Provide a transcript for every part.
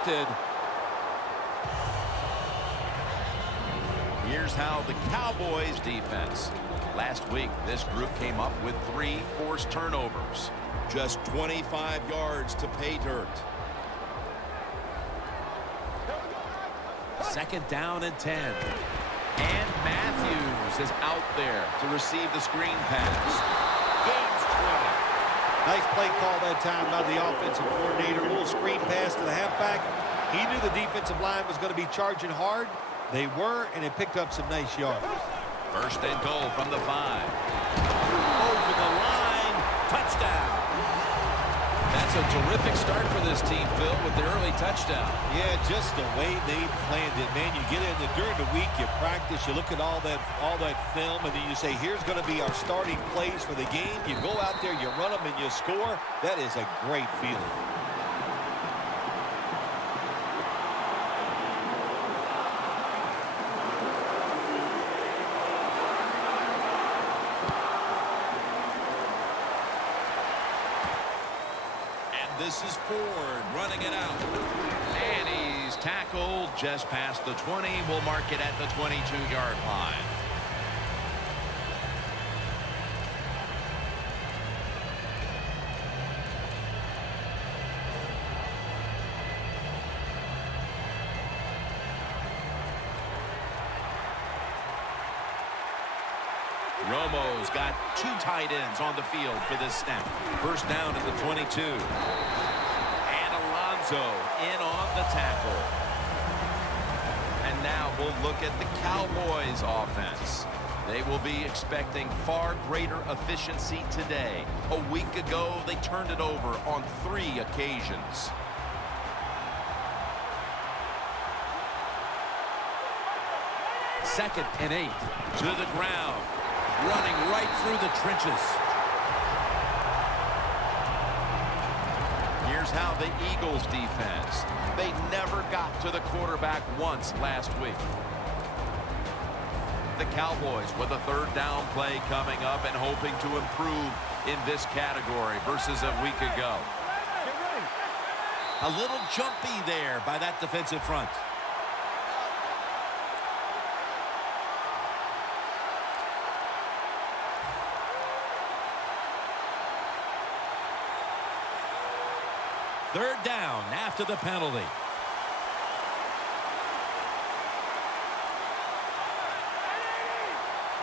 expected. Here's how the Cowboys defense. Last week, this group came up with 3 forced turnovers. Just 25 yards to pay dirt. Second down and 10. And Matthews is out there to receive the screen pass. Gains 20. Nice play call that time by the offensive coordinator. A little screen pass to the halfback. He knew the defensive line was going to be charging hard. They were, and it picked up some nice yards. First and goal from the 5. Over the line. Touchdown. That's a terrific start for this team, Phil, with the early touchdown. Yeah, just the way they planned it, man. You get in there during the week, you practice, you look at all that film, and then you say, here's going to be our starting plays for the game. You go out there, you run them, and you score. That is a great feeling. This is Ford running it out. And he's tackled just past the 20. We'll mark it at the 22-yard line. Romo's got 2 tight ends on the field for this snap. First down at the 22. And Alonso in on the tackle. And now we'll look at the Cowboys offense. They will be expecting far greater efficiency today. A week ago, they turned it over on 3 occasions. Second and 8 to the ground. Running right through the trenches. Here's how the Eagles defense. They never got to the quarterback once last week. The Cowboys with a 3rd down play coming up and hoping to improve in this category versus a week ago. A little jumpy there by that defensive front. Third down after the penalty.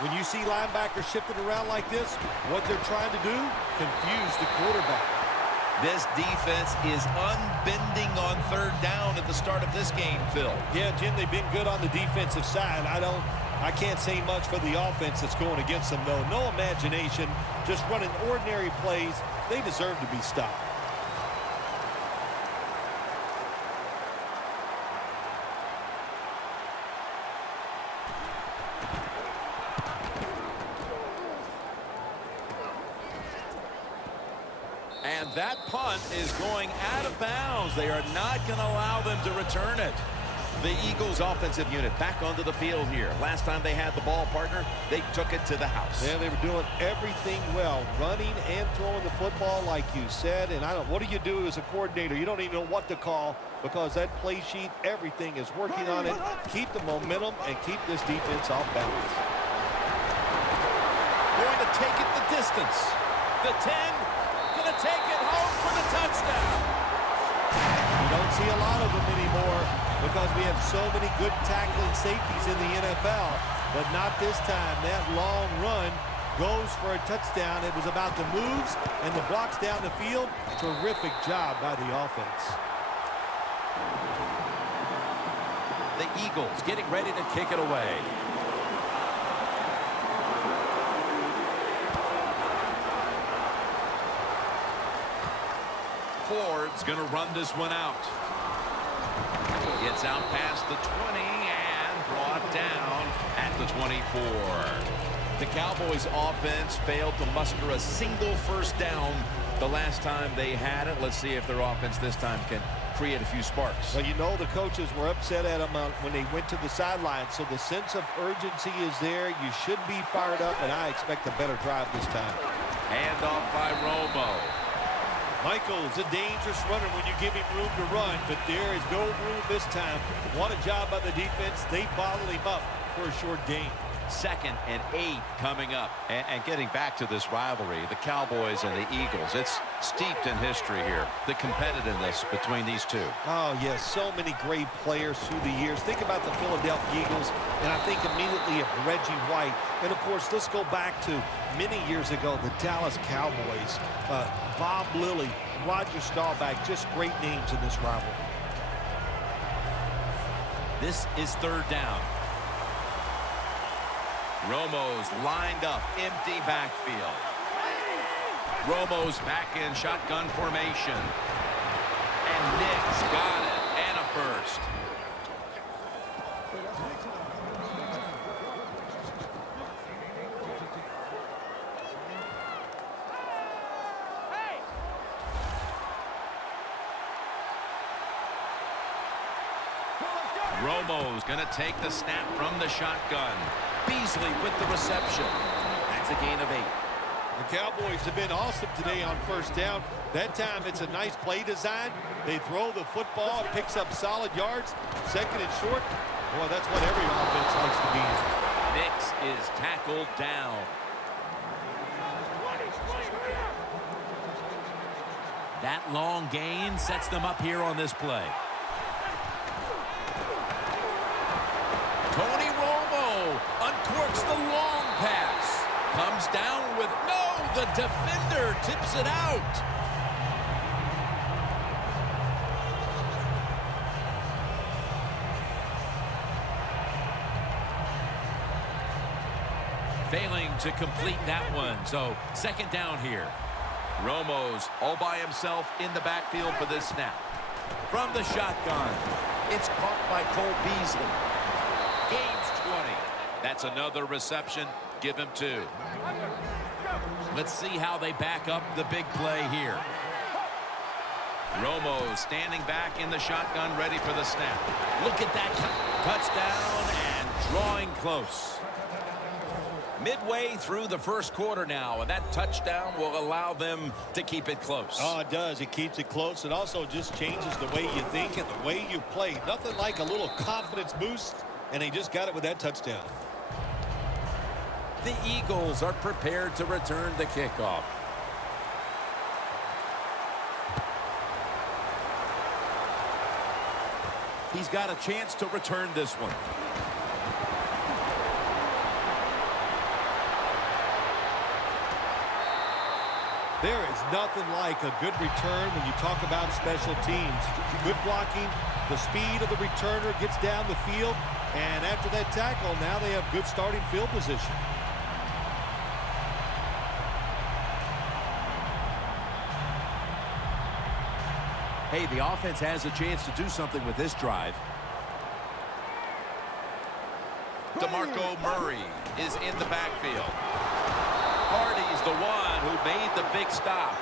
When you see linebackers shifting around like this, what they're trying to do, confuse the quarterback. This defense is unbending on 3rd down at the start of this game, Phil. Yeah, Jim, they've been good on the defensive side. I can't say much for the offense that's going against them, though. No imagination, just running ordinary plays. They deserve to be stopped. And that punt is going out of bounds. They are not going to allow them to return it. The Eagles offensive unit back onto the field here. Last time they had the ball, partner, they took it to the house. Yeah, they were doing everything well, running and throwing the football like you said. And what do you do as a coordinator? You don't even know what to call because that play sheet, everything is working on it. Keep the momentum and keep this defense off balance. Going to take it the distance. The 10. Going to take it home for the touchdown. You don't see a lot of them anymore because we have so many good tackling safeties in the NFL, but not this time. That long run goes for a touchdown. It was about the moves and the blocks down the field. Terrific job by the offense. The Eagles getting ready to kick it away. Ford's going to run this one out. Gets out past the 20 and brought down at the 24. The Cowboys offense failed to muster a single first down the last time they had it. Let's see if their offense this time can create a few sparks. Well, you know the coaches were upset at them when they went to the sideline, so the sense of urgency is there. You should be fired up, and I expect a better drive this time. Hand off by Romo. Michael's a dangerous runner when you give him room to run, but there is no room this time. What a job by the defense. They bottled him up for a short gain. 2nd and 8 coming up. And getting back to this rivalry, the Cowboys and the Eagles, it's steeped in history here. The competitiveness between these two. Oh, yes, so many great players through the years. Think about the Philadelphia Eagles, and I think immediately of Reggie White. And, of course, let's go back to many years ago, the Dallas Cowboys. Bob Lilly, Roger Staubach, just great names in this rivalry. This is 3rd down. Romo's lined up, empty backfield. Romo's back in shotgun formation. And Nick's got it, and a first. Romo's going to take the snap from the shotgun. Beasley with the reception. That's a gain of 8. The Cowboys have been awesome today on 1st down. That time it's a nice play design. They throw the football, it picks up solid yards. 2nd and short. Boy, that's what every offense likes to be in. Nix is tackled down. That long gain sets them up here on this play. Tony Romo uncorks the long pass. Comes down with the defender tips it out. Failing to complete that one. So 2nd down here. Romo's all by himself in the backfield for this snap. From the shotgun. It's caught by Cole Beasley. Gains 20. That's another reception. Give him 2. Let's see how they back up the big play here. Romo standing back in the shotgun, ready for the snap. Look at that touchdown and drawing close. Midway through the 1st quarter now, and that touchdown will allow them to keep it close. Oh, it does. It keeps it close. It also just changes the way you think and the way you play. Nothing like a little confidence boost, and they just got it with that touchdown. The Eagles are prepared to return the kickoff. He's got a chance to return this one. There is nothing like a good return when you talk about special teams. Good blocking, the speed of the returner gets down the field, and after that tackle, now they have good starting field position. Hey, the offense has a chance to do something with this drive. DeMarco Murray is in the backfield. Hardy's the one who made the big stop.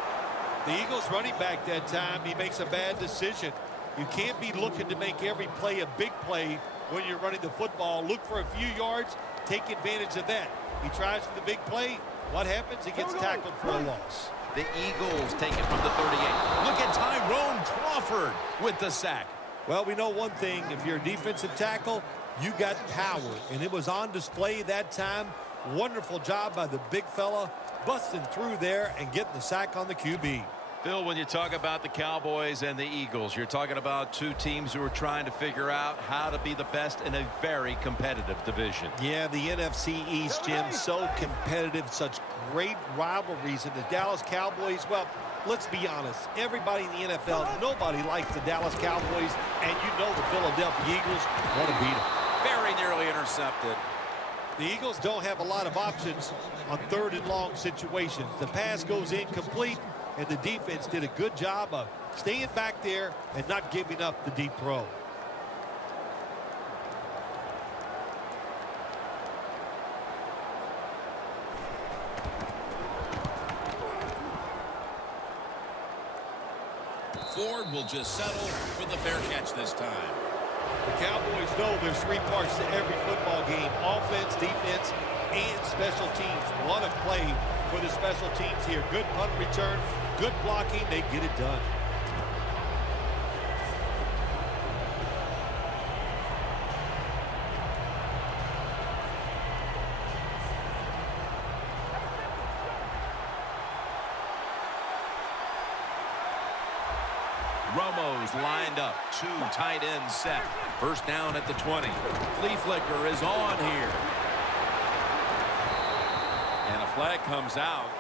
The Eagles running back that time, he makes a bad decision. You can't be looking to make every play a big play when you're running the football. Look for a few yards, take advantage of that. He tries for the big play. What happens? He gets tackled for a loss. The Eagles take it from the 38. Look at Tyrone Crawford with the sack. Well, we know one thing. If you're a defensive tackle, you got power. And it was on display that time. Wonderful job by the big fella, busting through there and getting the sack on the QB. Phil, when you talk about the Cowboys and the Eagles, you're talking about two teams who are trying to figure out how to be the best in a very competitive division. Yeah, the NFC East, Jim, so competitive, such great rivalries. And the Dallas Cowboys, well, let's be honest. Everybody in the NFL, nobody likes the Dallas Cowboys, and you know the Philadelphia Eagles want to beat them. Very nearly intercepted. The Eagles don't have a lot of options on 3rd and long situations. The pass goes incomplete, and the defense did a good job of staying back there and not giving up the deep throw. Ford will just settle for the fair catch this time. The Cowboys know there's 3 parts to every football game: offense, defense, and special teams. What a play for the special teams here. Good punt return, good blocking, they get it done. Romo's lined up. 2 tight ends set. First down at the 20. Flea flicker is on here. And a flag comes out.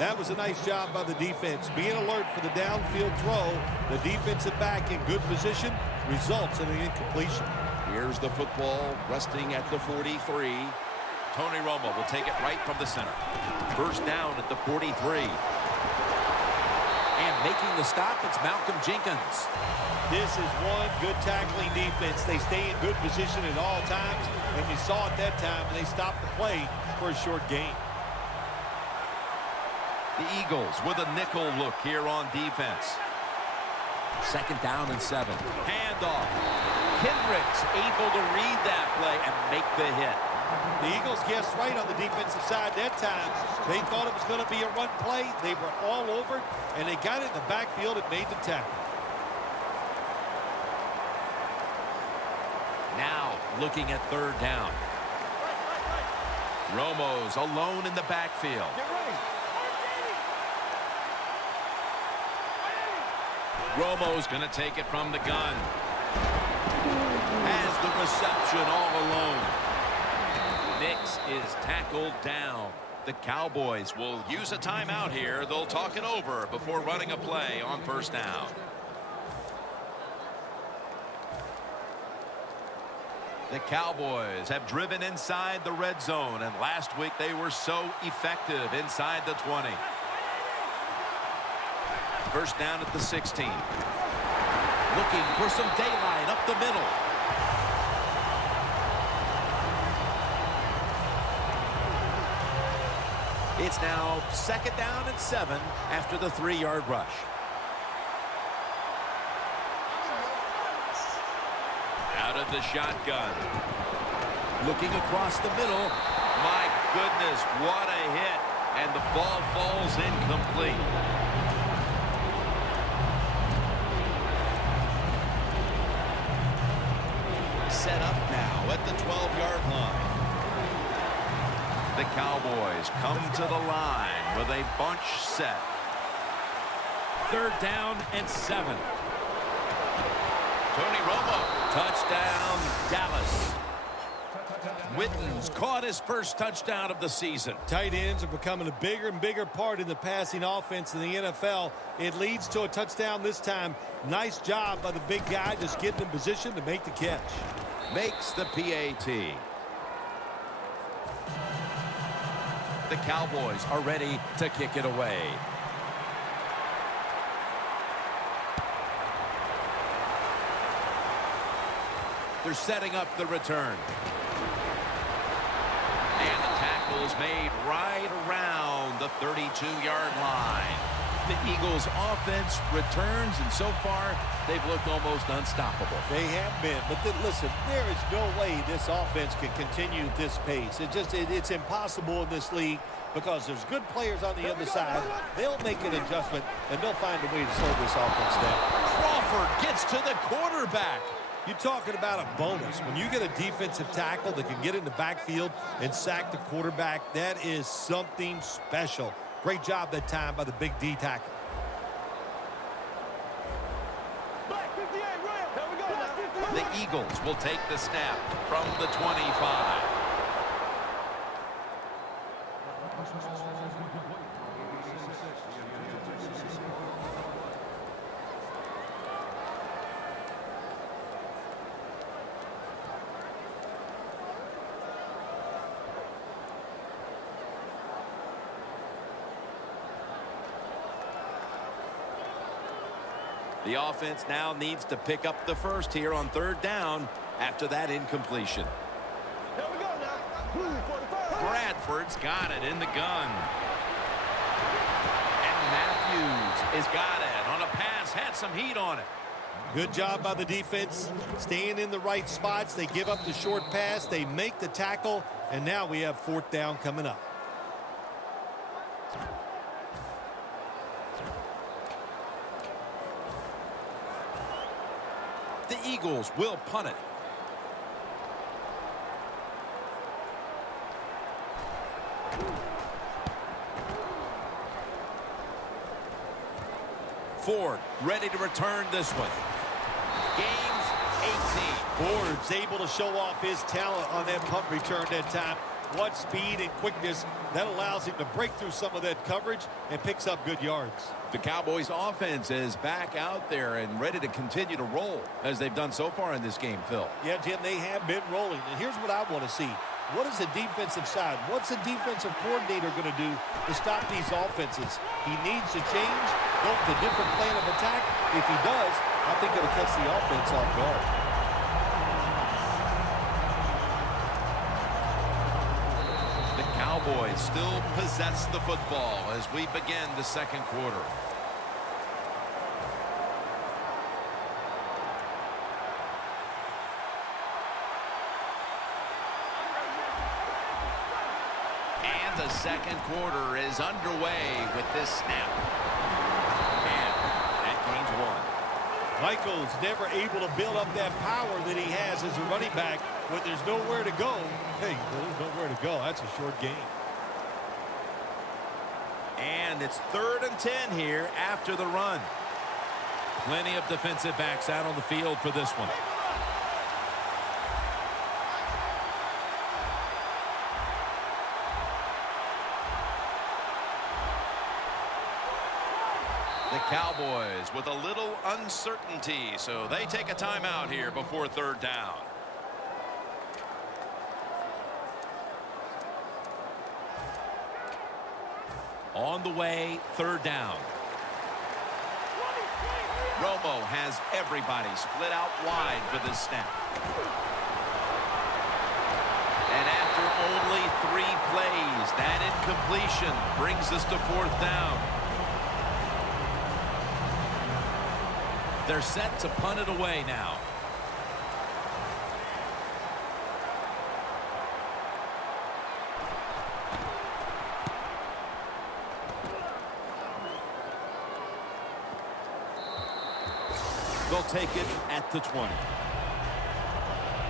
That was a nice job by the defense. Being alert for the downfield throw. The defensive back in good position results in an incompletion. Here's the football resting at the 43. Tony Romo will take it right from the center. First down at the 43. And making the stop, it's Malcolm Jenkins. This is one good tackling defense. They stay in good position at all times, and you saw it that time, and they stopped the play for a short gain. The Eagles with a nickel look here on defense. Second down and 7. Handoff. Kendricks able to read that play and make the hit. The Eagles guessed right on the defensive side that time. They thought it was going to be a run play. They were all over it, and they got it in the backfield and made the tackle. Now looking at third down. Romo's alone in the backfield. Romo's going to take it from the gun. Has the reception all alone. Nix is tackled down. The Cowboys will use a timeout here. They'll talk it over before running a play on first down. The Cowboys have driven inside the red zone, and last week they were so effective inside the 20. First down at the 16. Looking for some daylight up the middle. It's now second down and 7 after the 3-yard rush. Out of the shotgun. Looking across the middle. My goodness, what a hit. And the ball falls incomplete. Set up now at the 12-yard line. The Cowboys come to the line with a bunch set. Third down and 7. Tony Romo. Touchdown, Dallas. Witten's caught his first touchdown of the season. Tight ends are becoming a bigger and bigger part in the passing offense in the NFL. It leads to a touchdown this time. Nice job by the big guy just getting in position to make the catch. Makes the PAT. The Cowboys are ready to kick it away. They're setting up the return. And the tackle is made right around the 32-yard line. The Eagles' offense returns, and so far, they've looked almost unstoppable. They have been, but listen, there is no way this offense can continue at this pace. It's impossible in this league because there's good players on the other side. They'll make an adjustment, and they'll find a way to slow this offense down. Crawford gets to the quarterback. You're talking about a bonus. When you get a defensive tackle that can get in the backfield and sack the quarterback, that is something special. Great job that time by the big D tackle. The Eagles will take the snap from the 25. The offense now needs to pick up the first here on third down after that incompletion. Here we go now. Bradford's got it in the gun. And Matthews has got it on a pass, had some heat on it. Good job by the defense, staying in the right spots. They give up the short pass, they make the tackle, and now we have fourth down coming up. The Eagles will punt it. Ford ready to return this one. Gains 18. Ford's able to show off his talent on that punt return that time. What speed and quickness that allows him to break through some of that coverage and picks up good yards. The Cowboys offense is back out there and ready to continue to roll as they've done so far in this game, Phil. Yeah, Jim, they have been rolling. And here's what I want to see. What is the defensive side? What's the defensive coordinator going to do to stop these offenses? He needs to change, go with a different plan of attack. If he does, I think it'll catch the offense off guard. The Cowboys still possess the football as we begin the second quarter. The second quarter is underway with this snap. And that gains one. Michael's never able to build up that power that he has as a running back when there's nowhere to go. Hey, there's nowhere to go. That's a short game. And it's 3rd and 10 here after the run. Plenty of defensive backs out on the field for this one. The Cowboys with a little uncertainty, so they take a timeout here before 3rd down. On the way, 3rd down. Romo has everybody split out wide for this snap. And after only 3 plays, that incompletion brings us to 4th down. They're set to punt it away now. They'll take it at the 20.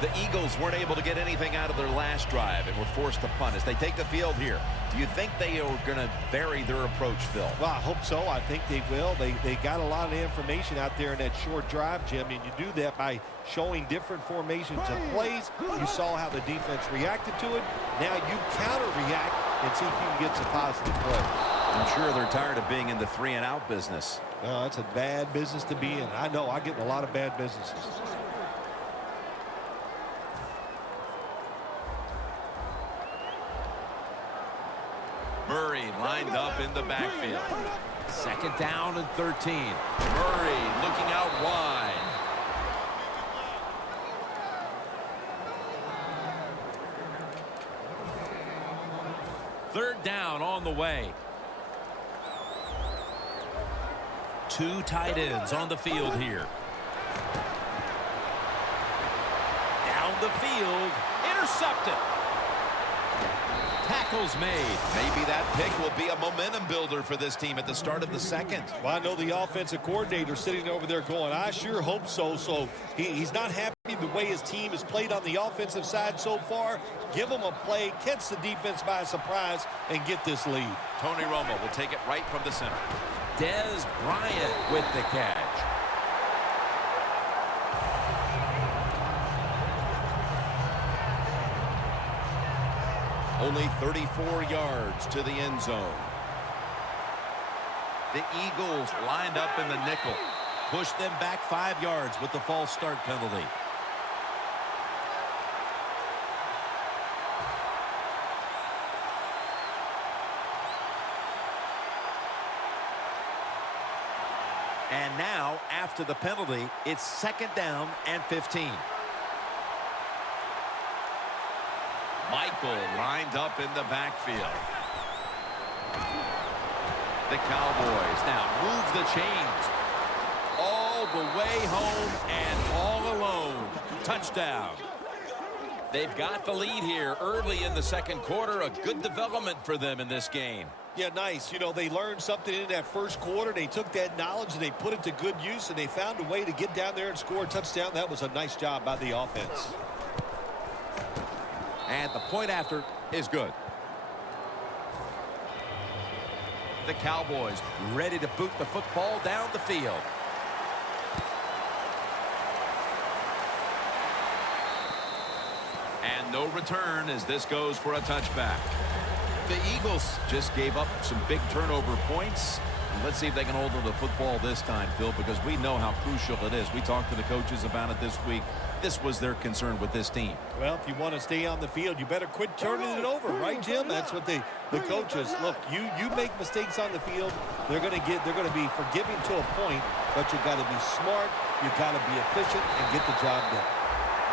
The Eagles weren't able to get anything out of their last drive and were forced to punt as they take the field here. Do you think they are going to vary their approach, Phil? Well, I hope so. I think they will. They got a lot of information out there in that short drive, Jim, and you do that by showing different formations of plays. You saw how the defense reacted to it. Now you counter-react and see if you can get some positive plays. I'm sure they're tired of being in the 3-and-out business. No, that's a bad business to be in. I know. I get in a lot of bad businesses. Murray lined up in the backfield. 2nd down and 13. Murray looking out wide. Third down on the way. 2 tight ends on the field here. Down the field. Intercepted. Tackles made. Maybe that pick will be a momentum builder for this team at the start of the second. Well, I know the offensive coordinator sitting over there going, I sure hope so. So he's not happy the way his team has played on the offensive side so far. Give him a play, catch the defense by surprise, and get this lead. Tony Romo will take it right from the center. Dez Bryant with the catch. Only 34 yards to the end zone. The Eagles lined up in the nickel. Push them back 5 yards with the false start penalty. And now, after the penalty, it's 2nd down and 15. Michael lined up in the backfield. The Cowboys now move the chains all the way home and all alone. Touchdown. They've got the lead here early in the second quarter. A good development for them in this game. Yeah, nice. You know, they learned something in that first quarter. They took that knowledge and they put it to good use, and they found a way to get down there and score a touchdown. That was a nice job by the offense. And the point after is good. The Cowboys ready to boot the football down the field. And no return as this goes for a touchback. The Eagles just gave up some big turnover points. Let's see if they can hold on to the football this time, Phil, because we know how crucial it is. We talked to the coaches about it this week. This was their concern with this team. Well, if you want to stay on the field, you better quit turning it over, right, Jim? That's what the coaches look. You make mistakes on the field, they're going to be forgiving to a point, but you got to be smart, you got to be efficient, and get the job done.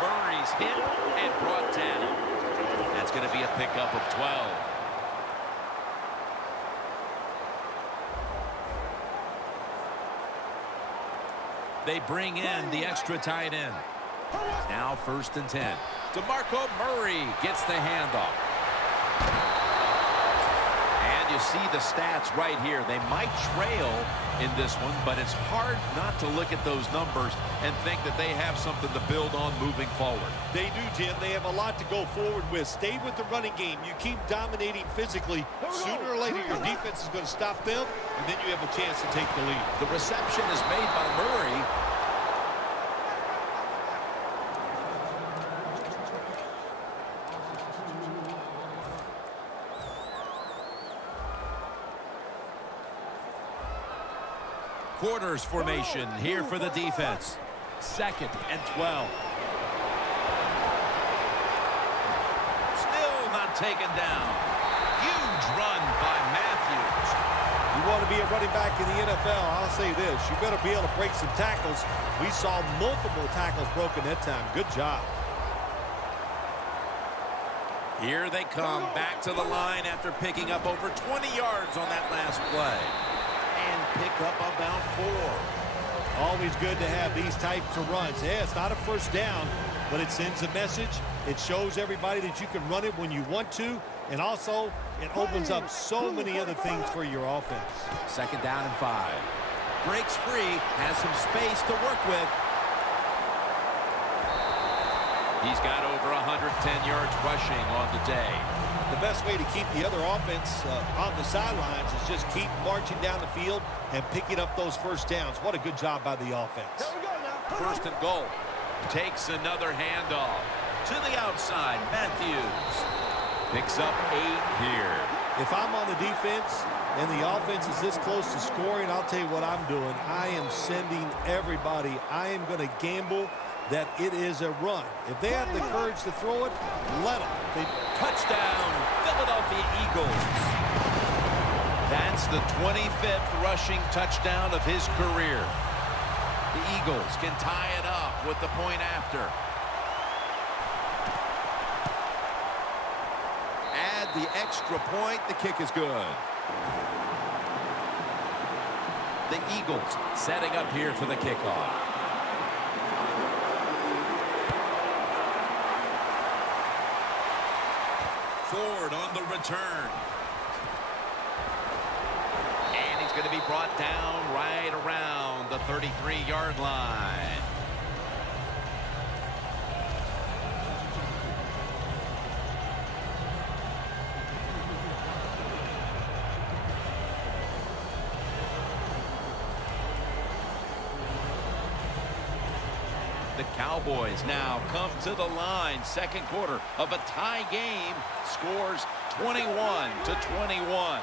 Murray's hit and brought down. That's going to be a pickup of 12. They bring in the extra tight end. Now 1st and 10. DeMarco Murray gets the handoff. And you see the stats right here. They might trail in this one, but it's hard not to look at those numbers and think that they have something to build on moving forward. They do, Jim. They have a lot to go forward with. Stay with the running game. You keep dominating physically. Sooner or later, your defense is going to stop them, and then you have a chance to take the lead. The reception is made by Murray. Quarters formation here for the defense. 2nd and 12. Still not taken down. Huge run by Matthews. You want to be a running back in the NFL, I'll say this. You better be able to break some tackles. We saw multiple tackles broken that time. Good job. Here they come back to the line after picking up over 20 yards on that last play. And pick up about 4. Always good to have these types of runs. Yeah, it's not a first down, but it sends a message. It shows everybody that you can run it when you want to, and also it opens up so many other things for your offense. 2nd down and 5. Breaks free, has some space to work with. He's got over 110 yards rushing on the day. The best way to keep the other offense on the sidelines is just keep marching down the field and picking up those first downs. What a good job by the offense. 1st and goal. Takes another handoff to the outside. Matthews picks up 8 here. If I'm on the defense and the offense is this close to scoring, I'll tell you what I'm doing. I am sending everybody. I am going to gamble that it is a run. If they have the courage to throw it, let them. Touchdown, Philadelphia Eagles. That's the 25th rushing touchdown of his career. The Eagles can tie it up with the point after. Add the extra point. The kick is good. The Eagles setting up here for the kickoff. Ford on the return. And he's going to be brought down right around the 33-yard line. The Cowboys now come to the line. 2nd quarter of a tie game. Scores 21-21.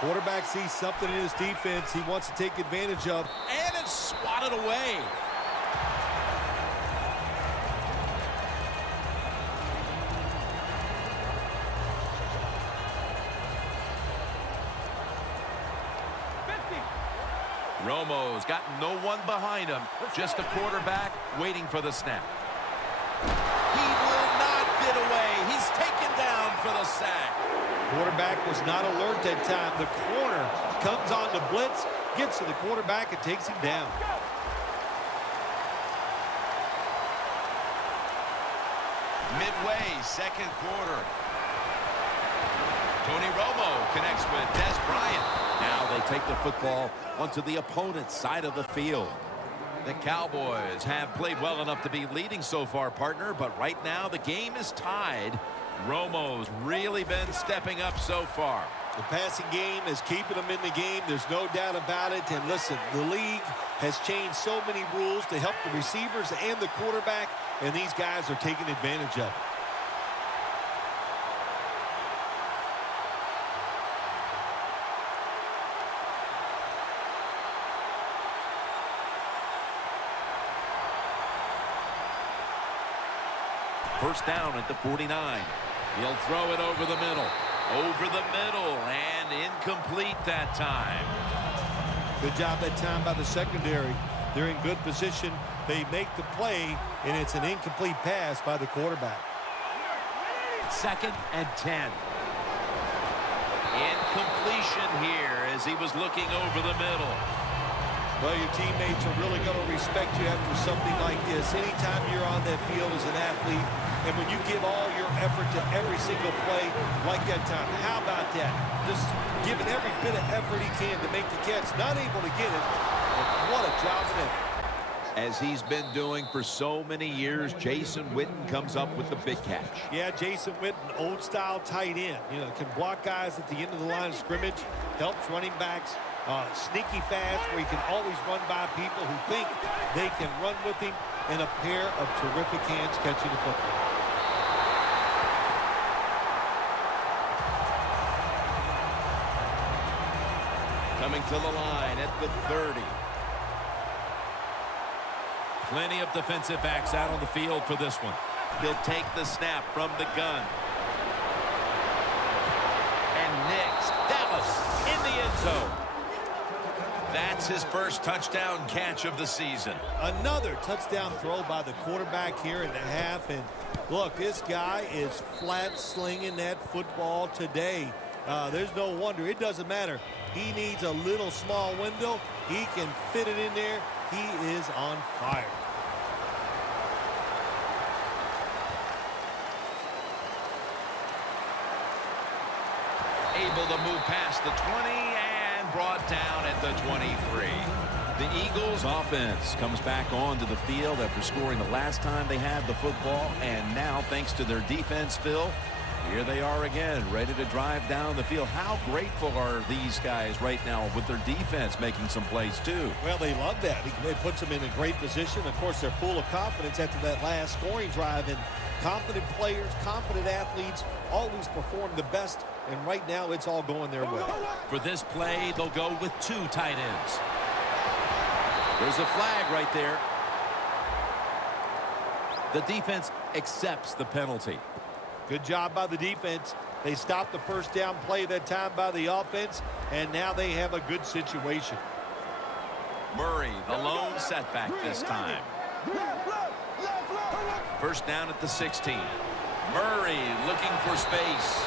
Quarterback sees something in his defense he wants to take advantage of. And it's swatted away. Romo's got no one behind him. Just a quarterback waiting for the snap. He will not get away. He's taken down for the sack. Quarterback was not alert that time. The corner comes on the blitz, gets to the quarterback, and takes him down. Midway, 2nd quarter. Tony Romo connects with Des Bryant. Now they take the football onto the opponent's side of the field. The Cowboys have played well enough to be leading so far, partner, but right now the game is tied. Romo's really been stepping up so far. The passing game is keeping them in the game. There's no doubt about it. And listen, the league has changed so many rules to help the receivers and the quarterback, and these guys are taking advantage of it. First down at the 49. He'll throw it over the middle. Over the middle, and incomplete that time. Good job that time by the secondary. They're in good position. They make the play, and it's an incomplete pass by the quarterback. 2nd and 10. Incompletion here as he was looking over the middle. Well, your teammates are really going to respect you after something like this. Anytime you're on that field as an athlete, and when you give all your effort to every single play like that time, how about that? Just giving every bit of effort he can to make the catch. Not able to get it, but what a job of it. As he's been doing for so many years, Jason Witten comes up with the big catch. Yeah, Jason Witten, old-style tight end. You know, can block guys at the end of the line of scrimmage, helps running backs. Sneaky fast where he can always run by people who think they can run with him, and a pair of terrific hands catching the football. Coming to the line at the 30. Plenty of defensive backs out on the field for this one. He'll take the snap from the gun. And Nix Dallas in the end zone. That's his first touchdown catch of the season. Another touchdown throw by the quarterback here in the half. And look, this guy is flat slinging that football today. There's no wonder. It doesn't matter. He needs a little small window. He can fit it in there. He is on fire. Able to move past the 20 and brought down at the 23. The Eagles offense comes back onto the field after scoring the last time they had the football, and now thanks to their defense, Phil, here they are again, ready to drive down the field. How grateful are these guys right now with their defense making some plays too? Well, they love that. It puts them in a great position. Of course, they're full of confidence after that last scoring drive, and confident players, confident athletes always perform the best, and right now it's all going their way. For this play, they'll go with 2 tight ends. There's a flag right there. The defense accepts the penalty. Good job by the defense. They stopped the first down play that time by the offense, and now they have a good situation. Murray, the lone setback this time. First down at the 16. Murray looking for space.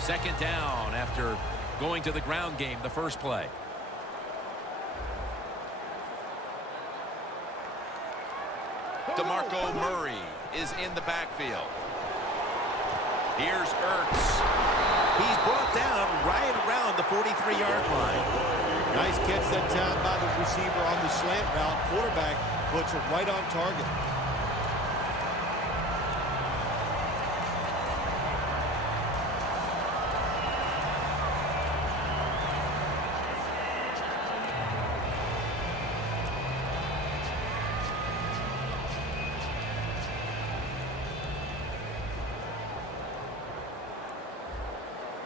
Second down after going to the ground game the first play. DeMarco Murray is in the backfield. Here's Ertz. He's brought down right around the 43-yard line. Nice catch that time by the receiver on the slant route. Quarterback puts it right on target.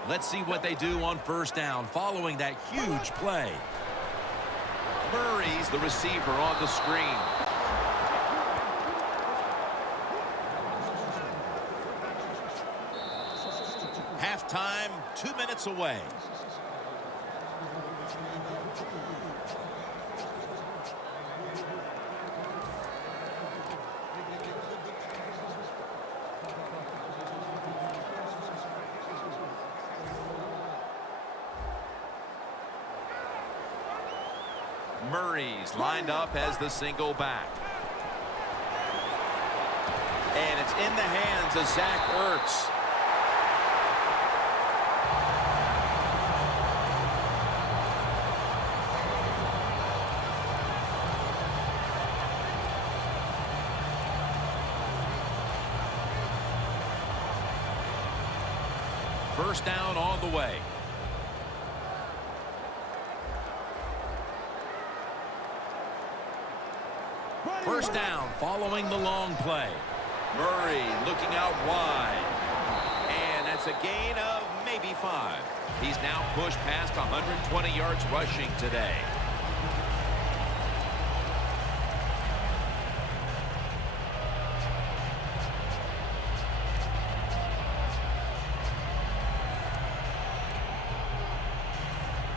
Let's see what they do on first down following that huge play. Murray's the receiver on the screen. Halftime, 2 minutes away. Murray's lined up as the single back. And it's in the hands of Zach Ertz. First down on the way. First down following the long play. Murray looking out wide. And that's a gain of maybe 5. He's now pushed past 120 yards rushing today.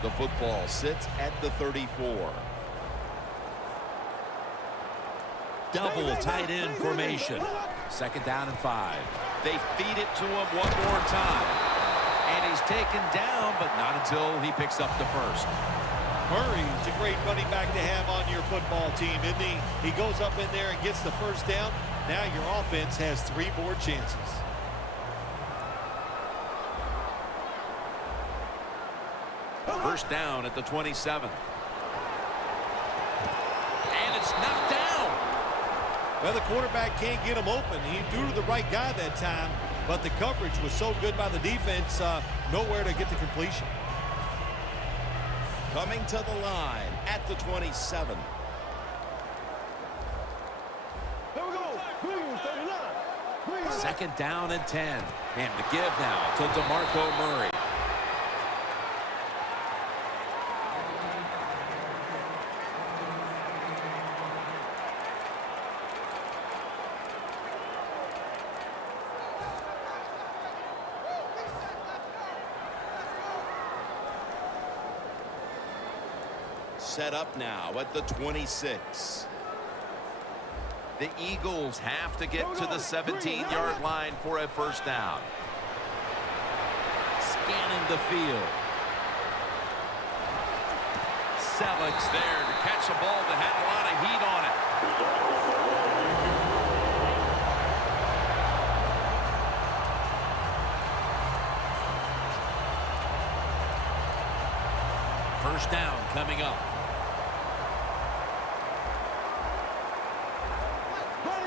The football sits at the 34. Double tight end formation. Second down and 5. They feed it to him one more time. And he's taken down, but not until he picks up the first. Murray's a great running back to have on your football team, isn't he? He goes up in there and gets the first down. Now your offense has 3 more chances. First down at the 27. And it's knocked down. Well, the quarterback can't get him open. He threw to the right guy that time, but the coverage was so good by the defense, nowhere to get the completion. Coming to the line at the 27. Here we go. Green, 39. Green. Second down and 10. And the give now to DeMarco Murray. Set up now at the 26. The Eagles have to get to the 17-yard line for a first down. Scanning the field. Selleck's there to catch a ball that had a lot of heat on it. First down coming up.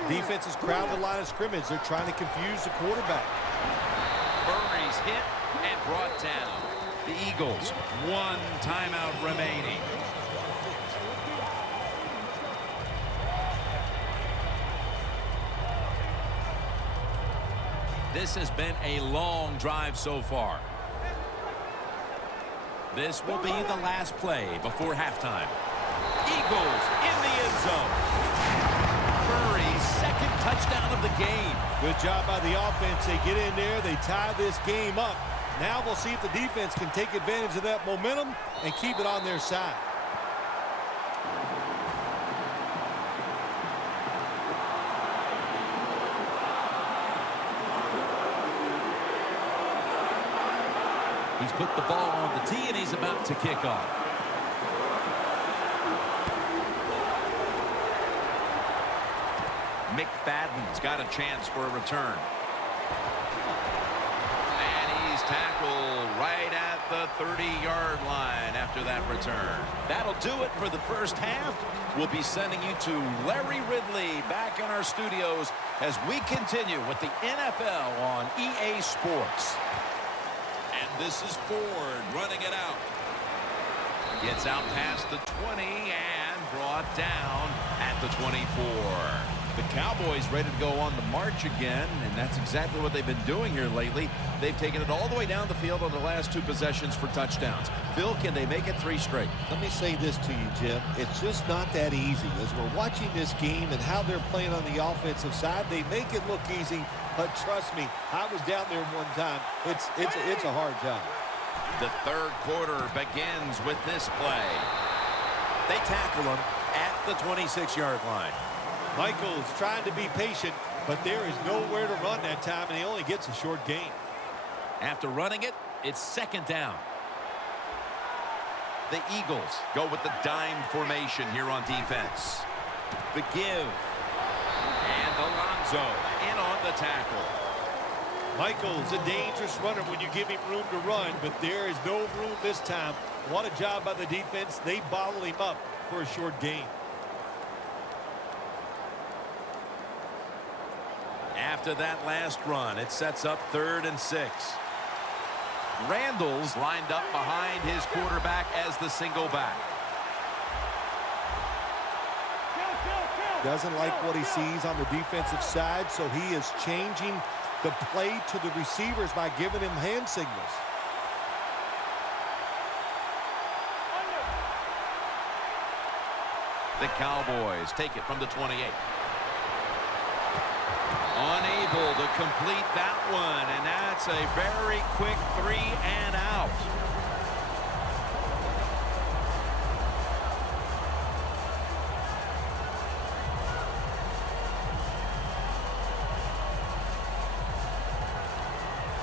Defense is crowded the line of scrimmage. They're trying to confuse the quarterback. Murray's hit and brought down. The Eagles, 1 timeout remaining. This has been a long drive so far. This will be the last play before halftime. Eagles in the end zone. Murray's second touchdown of the game. Good job by the offense. They get in there. They tie this game up. Now we'll see if the defense can take advantage of that momentum and keep it on their side. He's put the ball on the tee, and he's about to kick off. McFadden's got a chance for a return. And he's tackled right at the 30-yard line after that return. That'll do it for the first half. We'll be sending you to Larry Ridley back in our studios as we continue with the NFL on EA Sports. And this is Ford running it out. Gets out past the 20 and brought down at the 24. The Cowboys ready to go on the march again, and that's exactly what they've been doing here lately. They've taken it all the way down the field on the last 2 possessions for touchdowns. Phil, can they make it 3 straight? Let me say this to you, Jim. It's just not that easy. As we're watching this game and how they're playing on the offensive side, they make it look easy, but trust me, I was down there one time. It's a hard job. The third quarter begins with this play. They tackle him at the 26-yard line. Michael's trying to be patient, but there is nowhere to run that time, and he only gets a short gain. After running it, it's second down. The Eagles go with the dime formation here on defense. The give. And Alonso in on the tackle. Michael's a dangerous runner when you give him room to run, but there is no room this time. What a job by the defense. They bottle him up for a short gain. After that last run, it sets up 3rd and 6. Randall's lined up behind his quarterback as the single back. Doesn't like what he sees on the defensive side, so he is changing the play to the receivers by giving him hand signals. The Cowboys take it from the 28. Unable to complete that one, and that's a very quick 3 and out.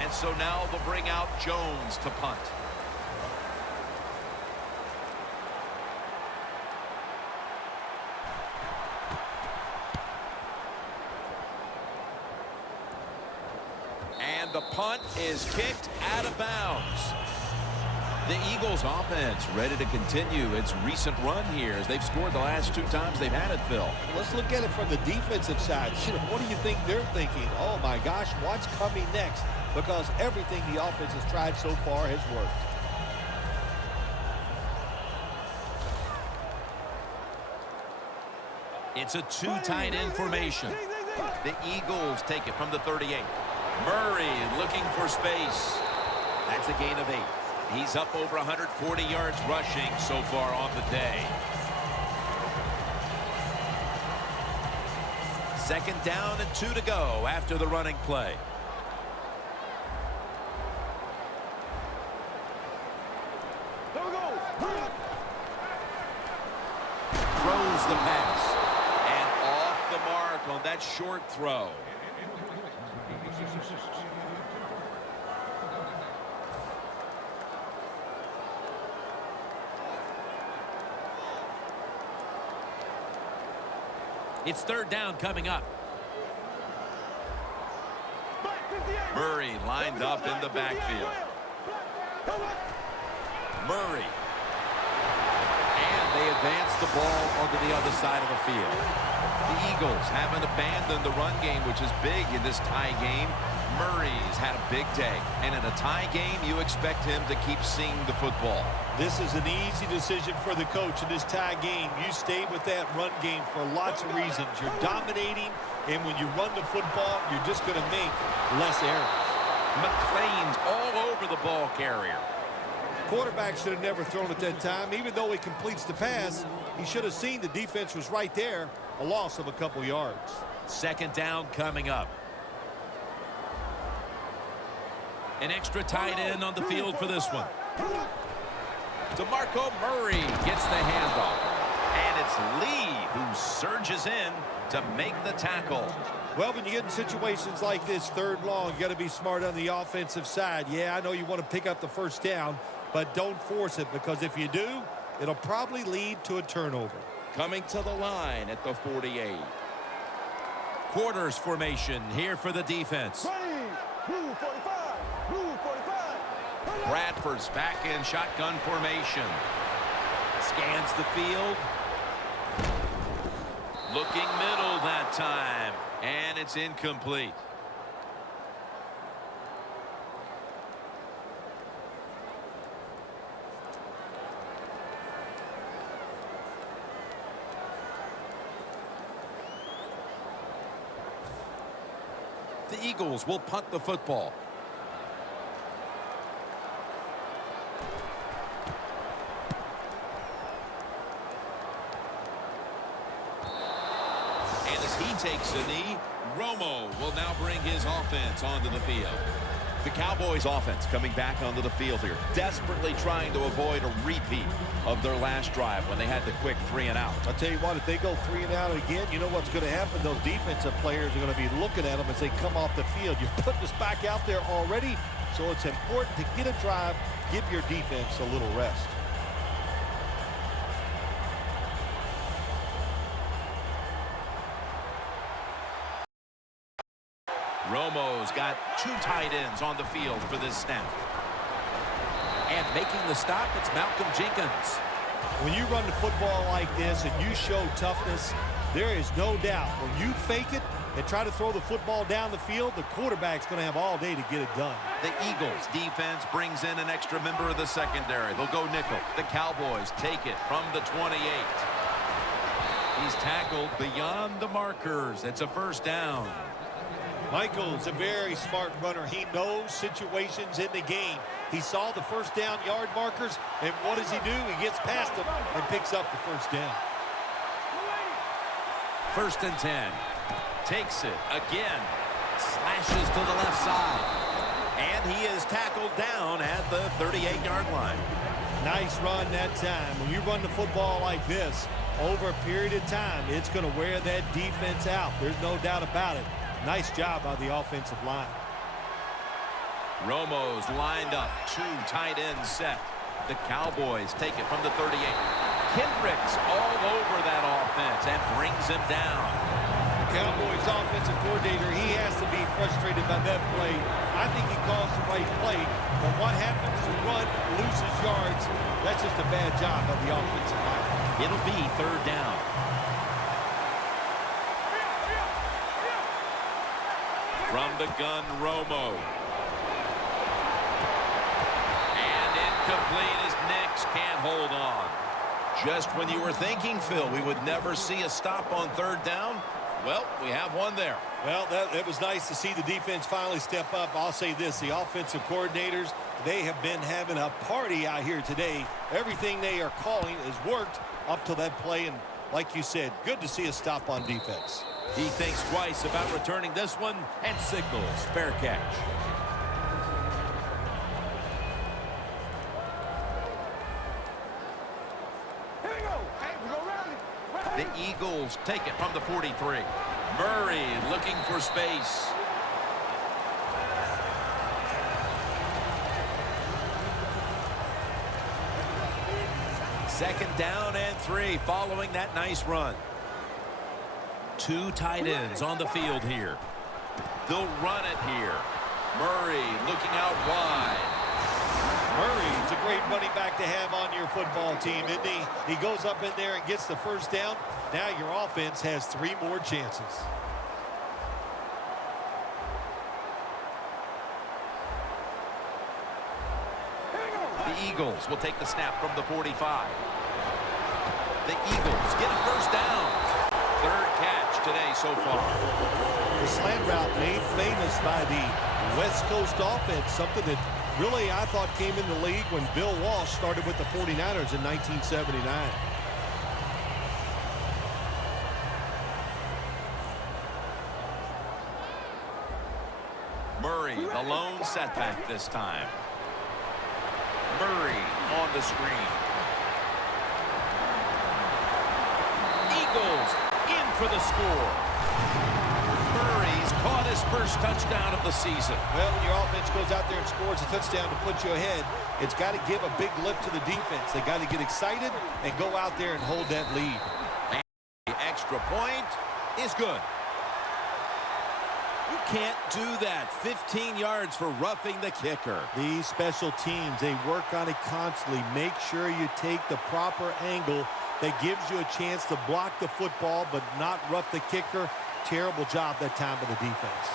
And so now they'll bring out Jones to punt. And the punt is kicked out of bounds. The Eagles offense ready to continue its recent run here as they've scored the last 2 times they've had it, Phil. Let's look at it from the defensive side. What do you think they're thinking? Oh, my gosh, what's coming next? Because everything the offense has tried so far has worked. It's a 2 tight end formation. The Eagles take it from the 38. Murray looking for space. That's a gain of 8. He's up over 140 yards rushing so far on the day. 2nd down and 2 to go after the running play. There we go. Throws the pass. And off the mark on that short throw. It's 3rd down coming up. Murray lined up in the backfield. Murray. And they advance the ball onto the other side of the field. The Eagles haven't abandoned the run game, which is big in this tie game. Murray's had a big day. And in a tie game, you expect him to keep seeing the football. This is an easy decision for the coach in this tie game. You stay with that run game for lots of reasons. You're dominating, and when you run the football, you're just going to make less errors. McLean's all over the ball carrier. Quarterback should have never thrown at that time. Even though he completes the pass, he should have seen the defense was right there. A loss of a couple yards. 2nd down coming up. An extra tight end on the field for this one. DeMarco Murray gets the handoff. And it's Lee who surges in to make the tackle. Well, when you get in situations like this, 3rd long, you got to be smart on the offensive side. Yeah, I know you want to pick up the 1st down, but don't force it, because if you do, it'll probably lead to a turnover. Coming to the line at the 48. Quarters formation here for the defense. Blue 45. Blue 45. Bradford's back in shotgun formation. Scans the field. Looking middle that time. And it's incomplete. The Eagles will punt the football. And as he takes a knee, Romo will now bring his offense onto the field. The Cowboys offense coming back onto the field here, desperately trying to avoid a repeat of their last drive when they had the quick 3 and out. I'll tell you what, if they go 3 and out again, you know what's going to happen? Those defensive players are going to be looking at them as they come off the field. You're putting us back out there already, so it's important to get a drive, give your defense a little rest. Romo's got 2 tight ends on the field for this snap. And making the stop, it's Malcolm Jenkins. When you run the football like this and you show toughness, there is no doubt when you fake it and try to throw the football down the field, the quarterback's going to have all day to get it done. The Eagles defense brings in an extra member of the secondary. They'll go nickel. The Cowboys take it from the 28. He's tackled beyond the markers. It's a first down. Michael's a very smart runner. He knows situations in the game. He saw the first down yard markers, and what does he do? He gets past them and picks up the first down. 1st and 10. Takes it again. Slashes to the left side. And he is tackled down at the 38-yard line. Nice run that time. When you run the football like this, over a period of time, it's going to wear that defense out. There's no doubt about it. Nice job by the offensive line. Romo's lined up. 2 tight ends set. The Cowboys take it from the 38. Kendricks all over that offense and brings him down. The Cowboys offensive coordinator, he has to be frustrated by that play. I think he calls the right play, but what happens to run, loses yards, that's just a bad job by the offensive line. It'll be 3rd down. From the gun, Romo. And incomplete as Nix can't hold on. Just when you were thinking, Phil, we would never see a stop on 3rd down, well, we have one there. Well, it was nice to see the defense finally step up. I'll say this, the offensive coordinators, they have been having a party out here today. Everything they are calling has worked up to that play, and like you said, good to see a stop on defense. He thinks twice about returning this one and signals fair catch. Here we go. Hey, we go rally. The Eagles take it from the 43. Murray looking for space. Second down and 3 following that nice run. 2 tight ends on the field here. They'll run it here. Murray looking out wide. Murray's a great running back to have on your football team, isn't he? He goes up in there and gets the first down. Now your offense has 3 more chances. The Eagles will take the snap from the 45. The Eagles get a first down. 3rd catch today so far. The slant route made famous by the West Coast offense, something that really I thought came in the league when Bill Walsh started with the 49ers in 1979. Murray, the lone setback this time. Murray on the screen. Eagles in for the score. Murray's caught his first touchdown of the season. Well, when your offense goes out there and scores a touchdown to put you ahead, it's got to give a big lift to the defense. They got to get excited and go out there and hold that lead. And the extra point is good. You can't do that. 15 yards for roughing the kicker. These special teams, they work on it constantly. Make sure you take the proper angle that gives you a chance to block the football but not rough the kicker. Terrible job that time by the defense.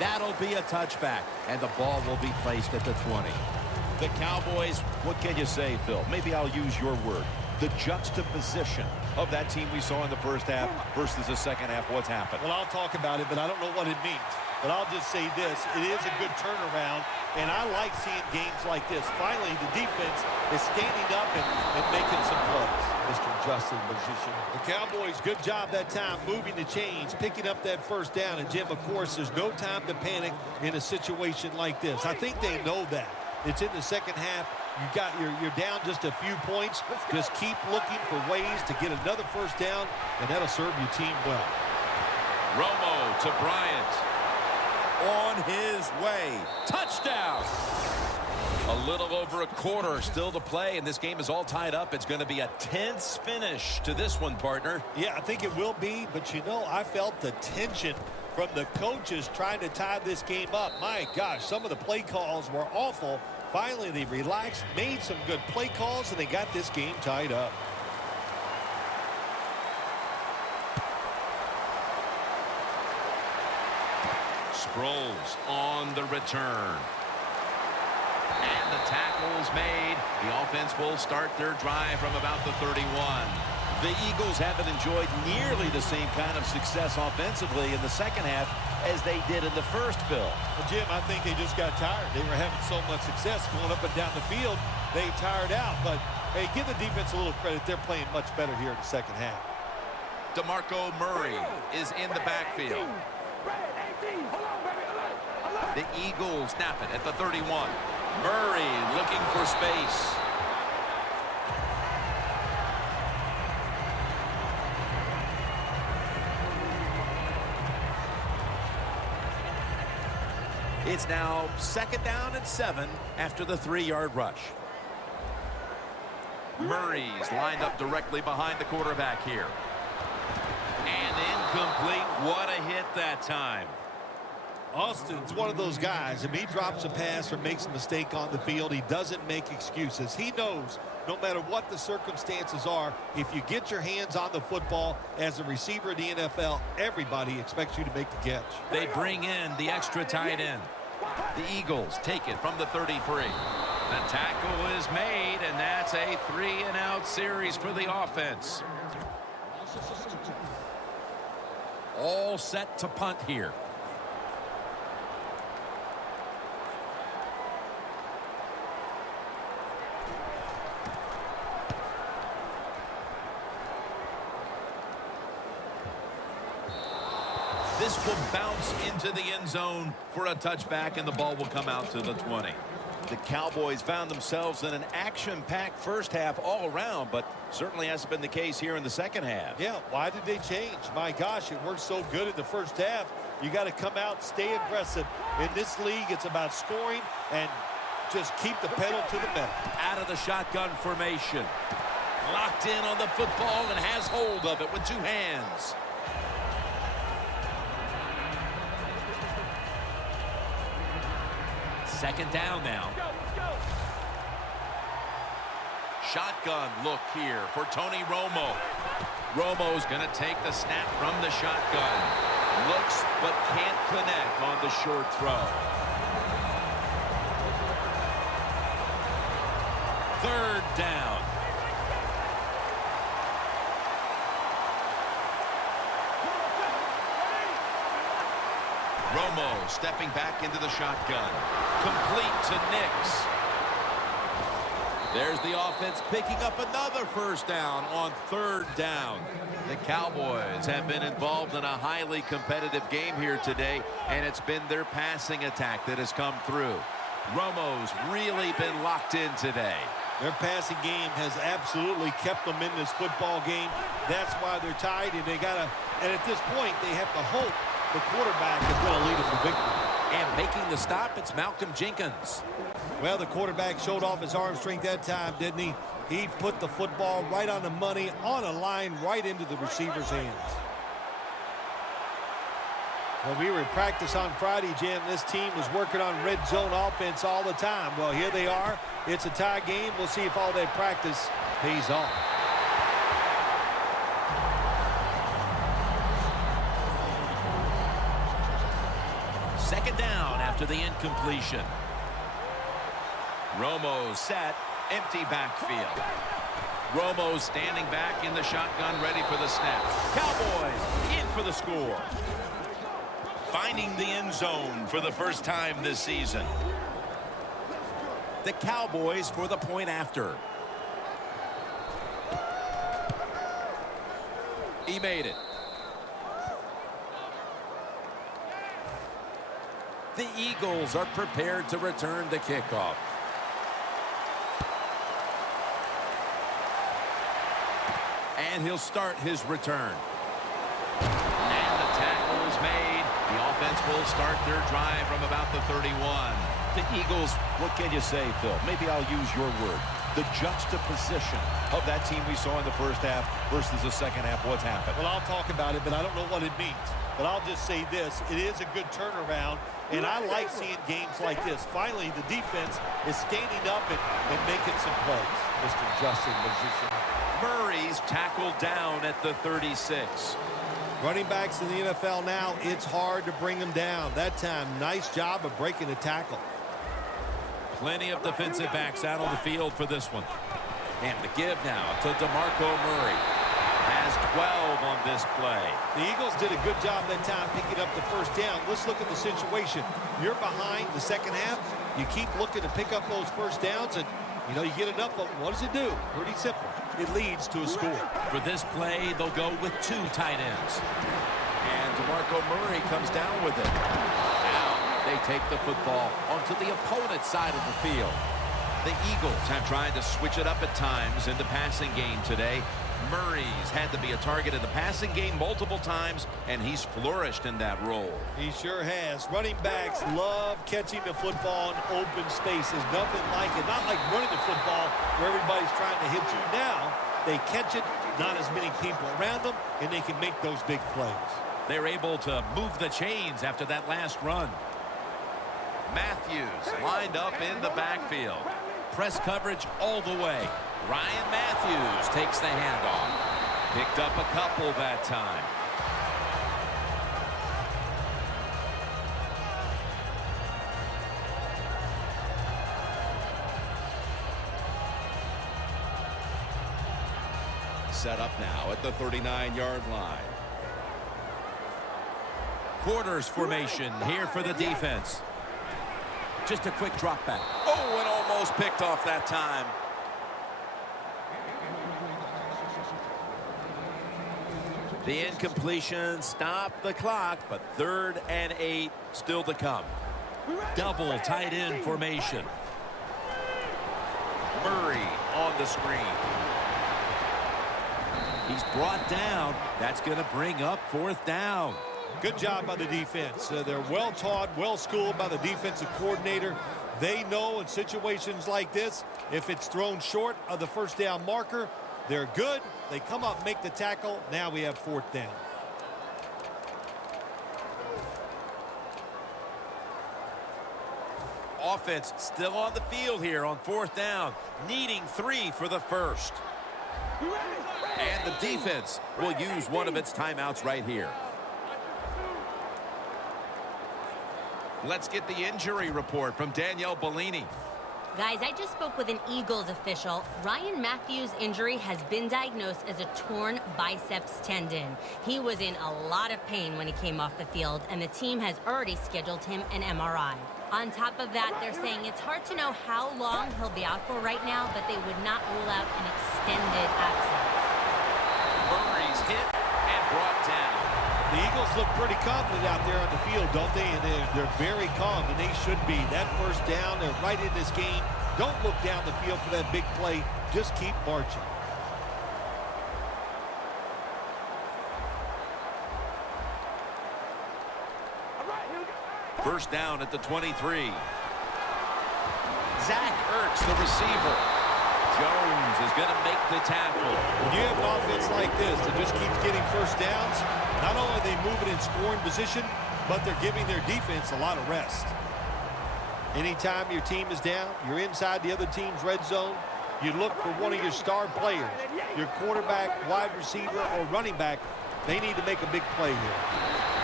That'll be a touchback, and the ball will be placed at the 20. The Cowboys, what can you say, Phil? Maybe I'll use your word. The juxtaposition of that team we saw in the first half versus the second half. What's happened? Well, I'll talk about it, but I don't know what it means. But I'll just say this. It is a good turnaround, and I like seeing games like this. Finally, the defense is standing up and making some plays. Mr. Justin position. The Cowboys, good job that time moving the chains, picking up that first down. And, Jim, of course, there's no time to panic in a situation like this. I think they know that. It's in the second half. You're down just a few points. Just keep looking for ways to get another first down, and that'll serve your team well. Romo to Bryant. On his way. Touchdown. A little over a quarter still to play, and this game is all tied up. It's going to be a tense finish to this one, partner. Yeah, I think it will be, but you know, I felt the tension from the coaches trying to tie this game up. My gosh, some of the play calls were awful. Finally, they relaxed, made some good play calls, and they got this game tied up. Sproles on the return. And the tackle's made. The offense will start their drive from about the 31. The Eagles haven't enjoyed nearly the same kind of success offensively in the second half as they did in the first, Phil. Well, Jim, I think they just got tired. They were having so much success going up and down the field, they tired out. But, hey, give the defense a little credit. They're playing much better here in the second half. DeMarco Murray is in the backfield. The Eagles snap it at the 31. Murray looking for space. It's now 2nd down and 7 after the 3-yard rush. Murray's lined up directly behind the quarterback here. And incomplete. What a hit that time. Austin's one of those guys. If he drops a pass or makes a mistake on the field, he doesn't make excuses. He knows no matter what the circumstances are, if you get your hands on the football as a receiver in the NFL, everybody expects you to make the catch. They bring in the extra tight end. The Eagles take it from the 33. The tackle is made, and that's a 3-and-out series for the offense. All set to punt here. This will bounce into the end zone for a touchback, and the ball will come out to the 20. The Cowboys found themselves in an action-packed first half all around, but certainly hasn't been the case here in the second half. Yeah, why did they change? My gosh, it worked so good in the first half. You got to come out, stay aggressive. In this league, it's about scoring and just keep the pedal to the metal. Out of the shotgun formation. Locked in on the football and has hold of it with two hands. Second down now. Shotgun look here for Tony Romo. Romo's going to take the snap from the shotgun. Looks but can't connect on the short throw. Third down. Romo stepping back into the shotgun. Complete to Nix. There's the offense picking up another first down on third down. The Cowboys have been involved in a highly competitive game here today, and it's been their passing attack that has come through. Romo's really been locked in today. Their passing game has absolutely kept them in this football game. That's why they're tied, and at this point, they have to hope the quarterback is going to lead them to victory. And making the stop, it's Malcolm Jenkins. Well, the quarterback showed off his arm strength that time, didn't he? He put the football right on the money, on a line, right into the receiver's hands. Well, we were in practice on Friday, Jim. This team was working on red zone offense all the time. Well, here they are. It's a tie game. We'll see if all that practice pays off. Second down after the incompletion. Romo set, empty backfield. Romo standing back in the shotgun, ready for the snap. Cowboys in for the score. Finding the end zone for the first time this season. The Cowboys for the point after. He made it. The Eagles are prepared to return the kickoff. And he'll start his return. And the tackle is made. The offense will start their drive from about the 31. the Eagles, what can you say, Phil? Maybe I'll use your word. The juxtaposition of that team we saw in the first half versus the second half. What's happened? Well, I'll talk about it, but I don't know what it means. But I'll just say this. It is a good turnaround, and I like seeing games like this. Finally, the defense is standing up and making some plays. Mr. Justin position. Murray's tackled down at the 36. Running backs in the NFL now, it's hard to bring them down. That time, nice job of breaking the tackle. Plenty of defensive backs out on the field for this one. And the give now to DeMarco Murray. Has 12 on this play. The Eagles did a good job that time picking up the first down. Let's look at the situation. You're behind the second half. You keep looking to pick up those first downs, and, you know, you get enough of them. What does it do? Pretty simple. It leads to a score. For this play, they'll go with 2 tight ends. And DeMarco Murray comes down with it. Now they take the football onto the opponent's side of the field. The Eagles have tried to switch it up at times in the passing game today. Murray's had to be a target in the passing game multiple times, and he's flourished in that role. He sure has. Running backs love catching the football in open spaces. Nothing like it. Not like running the football where everybody's trying to hit you. Now they catch it, not as many people around them, and they can make those big plays. They're able to move the chains after that last run. Matthews lined up in the backfield. Press coverage all the way. Ryan Matthews takes the handoff. Picked up a couple that time. Set up now at the 39-yard line. Quarters formation here for the defense. Just a quick drop back. Oh, and almost picked off that time. The incompletion stopped the clock, but 3rd and 8 still to come. Double tight end formation. Murray on the screen. He's brought down. That's going to bring up 4th down. Good job by the defense. They're well taught, well schooled by the defensive coordinator. They know in situations like this, if it's thrown short of the first down marker, they're good. They come up, make the tackle. Now we have 4th down. Offense still on the field here on 4th down, needing 3 for the first. And the defense will use one of its timeouts right here. Let's get the injury report from Danielle Bellini. Guys, I just spoke with an Eagles official. Ryan Matthews' injury has been diagnosed as a torn biceps tendon. He was in a lot of pain when he came off the field, and the team has already scheduled him an MRI. On top of that, they're saying it's hard to know how long he'll be out for right now, but they would not rule out an extended absence. Murray's hit and brought down. The Eagles look pretty confident out there on the field, don't they? And they're very calm, and they should be. That first down, they're right in this game. Don't look down the field for that big play. Just keep marching. First down at the 23. Zach Ertz, the receiver. Jones is going to make the tackle. When you have an offense like this that just keeps getting first downs, not only are they moving in scoring position, but they're giving their defense a lot of rest. Anytime your team is down, you're inside the other team's red zone, you look for one of your star players, your quarterback, wide receiver, or running back. They need to make a big play here.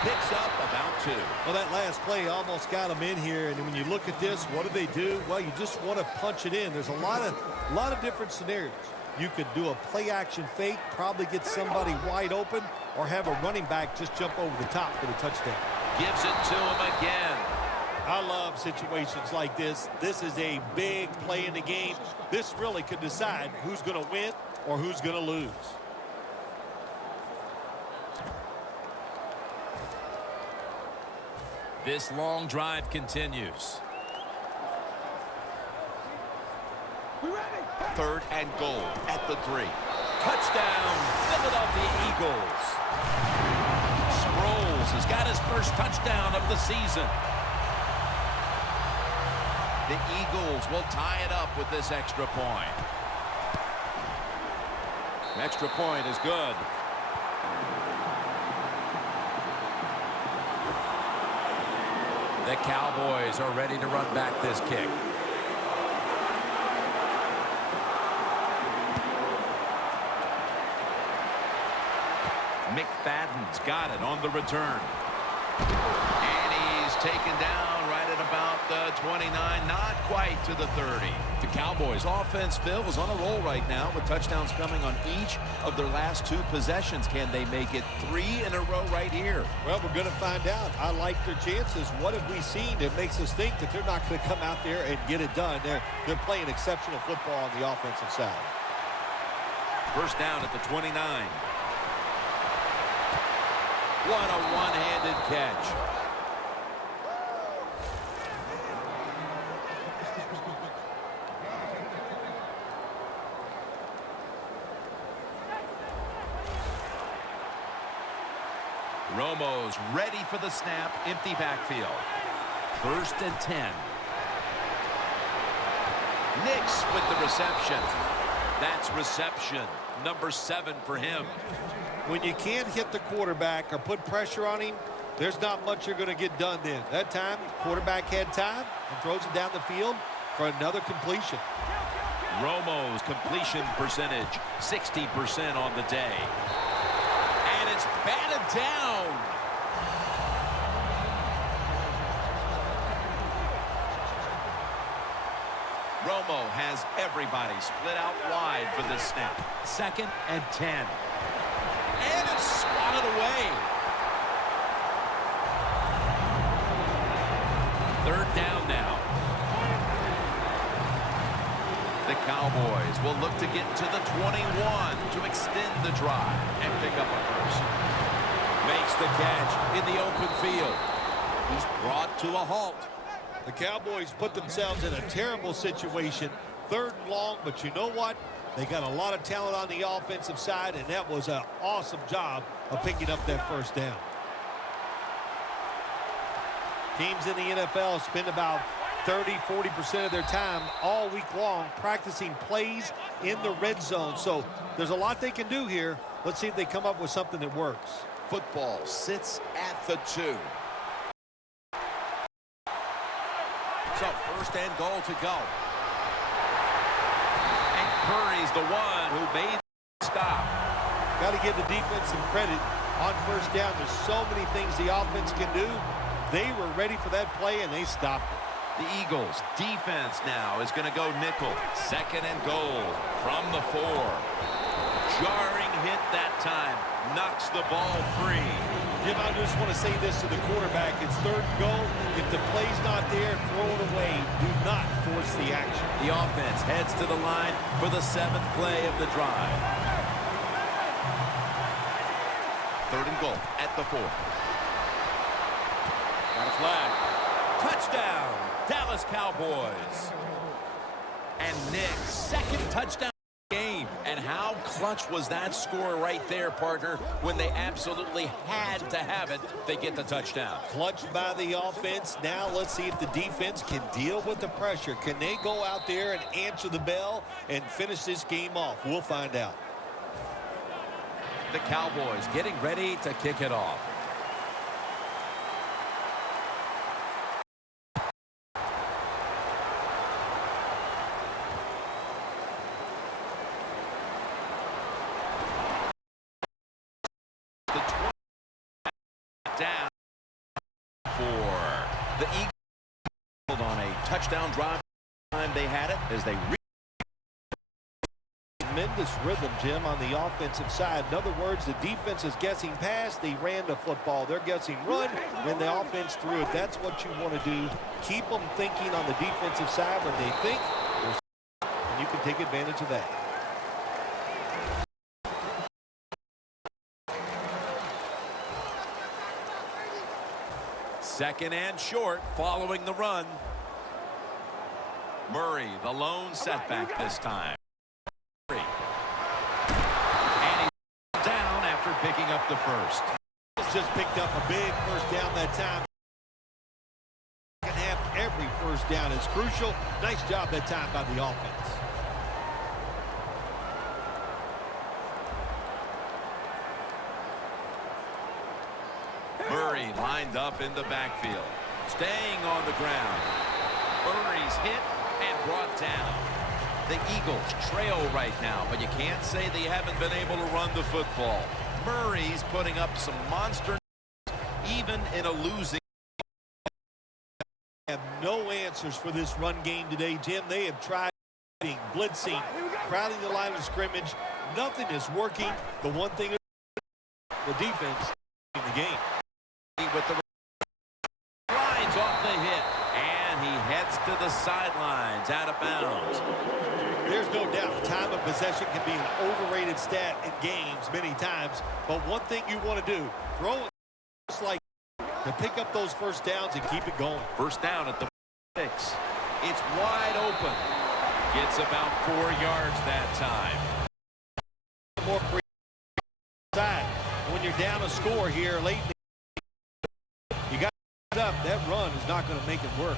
Picks up about 2. Well, that last play almost got them in here, and when you look at this, what do? Well, you just want to punch it in. There's a lot of different scenarios. You could do a play-action fake, probably get somebody wide open, or have a running back just jump over the top for the touchdown. Gives it to him again. I love situations like this. This is a big play in the game. This really could decide who's going to win or who's going to lose. This long drive continues. 3rd and goal at the 3. Touchdown, Philadelphia Eagles. Sproles has got his first touchdown of the season. The Eagles will tie it up with this extra point. Extra point is good. The Cowboys are ready to run back this kick. McFadden's got it on the return. And he's taken down right at about the 29, not quite to the 30. The Cowboys offense, Phil, is on a roll right now with touchdowns coming on each of their last 2 possessions. Can they make it 3 in a row right here? Well, we're going to find out. I like their chances. What have we seen that makes us think that they're not going to come out there and get it done? They're playing exceptional football on the offensive side. First down at the 29. What a one-handed catch. Romo's ready for the snap. Empty backfield. First and 10. Nix with the reception. That's reception number 7 for him. When you can't hit the quarterback or put pressure on him, there's not much you're going to get done then. That time, quarterback had time and throws it down the field for another completion. Romo's completion percentage, 60% on the day. And it's batted down. Romo has everybody split out wide for this snap. Second and 10. And it's swatted away. Third down now. The Cowboys will look to get to the 21 to extend the drive and pick up a first. Makes the catch in the open field. He's brought to a halt. The Cowboys put themselves in a terrible situation. 3rd and long, but you know what? They got a lot of talent on the offensive side, and that was an awesome job of picking up that first down. Teams in the NFL spend about 30-40% of their time all week long practicing plays in the red zone. So there's a lot they can do here. Let's see if they come up with something that works. Football sits at the 2. So first and goal to go. And Curry's the one who made the stop. Got to give the defense some credit on first down. There's so many things the offense can do. They were ready for that play, and they stopped it. The Eagles defense now is going to go nickel. Second and goal from the 4. Jarring hit that time. Knocks the ball free. Jim, I just want to say this to the quarterback. It's 3rd and goal. If the play's not there, throw it away. Do not force the action. The offense heads to the line for the 7th play of the drive. 3rd and goal at the 4. Got a flag. Touchdown, Dallas Cowboys. And Nick's 2nd touchdown game. And how clutch was that score right there, partner? When they absolutely had to have it, they get the touchdown. Clutch by the offense. Now let's see if the defense can deal with the pressure. Can they go out there and answer the bell and finish this game off? We'll find out. The Cowboys getting ready to kick it off. Down for the Eagles on a touchdown drive. Time they had it as they tremendous rhythm, Jim, on the offensive side. In other words, the defense is guessing pass. They ran the football. They're guessing run, and the offense threw it. That's what you want to do. Keep them thinking on the defensive side. When they think, and you can take advantage of that. second and short following the run. Murray, the lone setback this time. And he's down after picking up the first. Just picked up a big first down that time. Second half, every first down is crucial. Nice job that time by the offense. Murray lined up in the backfield. Staying on the ground. Murray's hit and brought down. The Eagles trail right now, but you can't say they haven't been able to run the football. Murray's putting up some monster even in a losing. Have no answers for this run game today, Jim. They have tried blitzing, crowding the line of scrimmage. Nothing is working. The one thing, the defense in the game. With the lines off the hit, and he heads to the sidelines out of bounds. There's no doubt time of possession can be an overrated stat in games many times, but one thing you want to do, throw it just like to pick up those first downs and keep it going. First down at the 6. It's wide open. Gets about 4 yards that time. More side. When you're down a score here late, you got it up. That run is not going to make it work.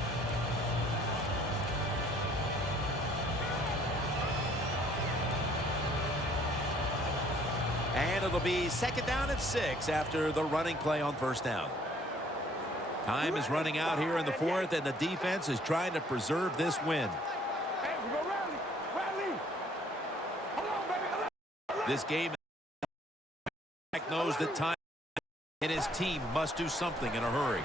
And it'll be second down at 6 after the running play on first down. Time is running out here in the 4th, and the defense is trying to preserve this win. This game knows that time and his team must do something in a hurry.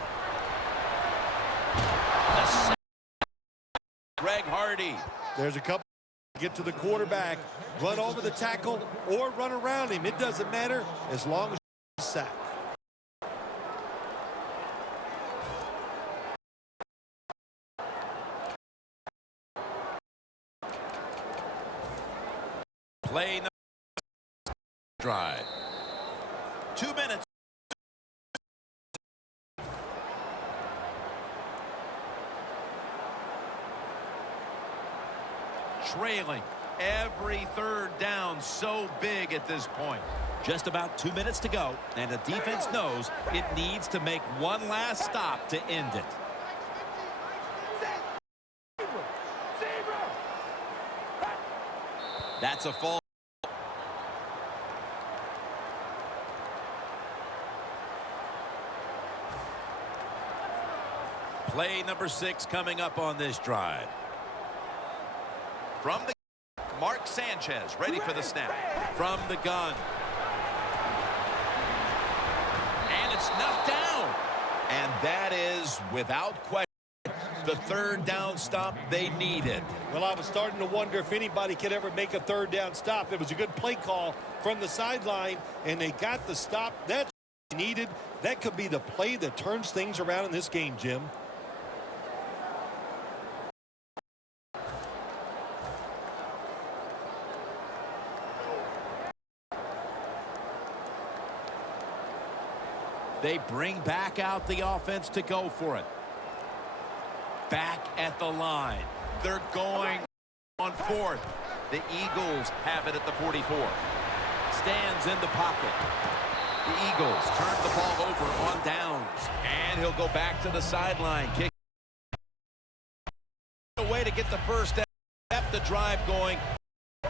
Greg Hardy. There's a couple. Get to the quarterback, run over the tackle, or run around him. It doesn't matter as long as he's sacked. Play drive. 2 minutes. Trailing every third down, so big at this point. Just about 2 minutes to go, and the defense knows it needs to make one last stop to end it. That's a fall. Play number 6 coming up on this drive. From the Mark Sanchez ready for the snap. From the gun. And it's knocked down. And that is, without question, the third down stop they needed. Well, I was starting to wonder if anybody could ever make a third down stop. It was a good play call from the sideline, and they got the stop that's needed. That could be the play that turns things around in this game, Jim. They bring back out the offense to go for it. Back at the line. They're going on 4th. The Eagles have it at the 44. Stands in the pocket. The Eagles turn the ball over on downs. And he'll go back to the sideline. Kick. A way to get the first down. Kept the drive going.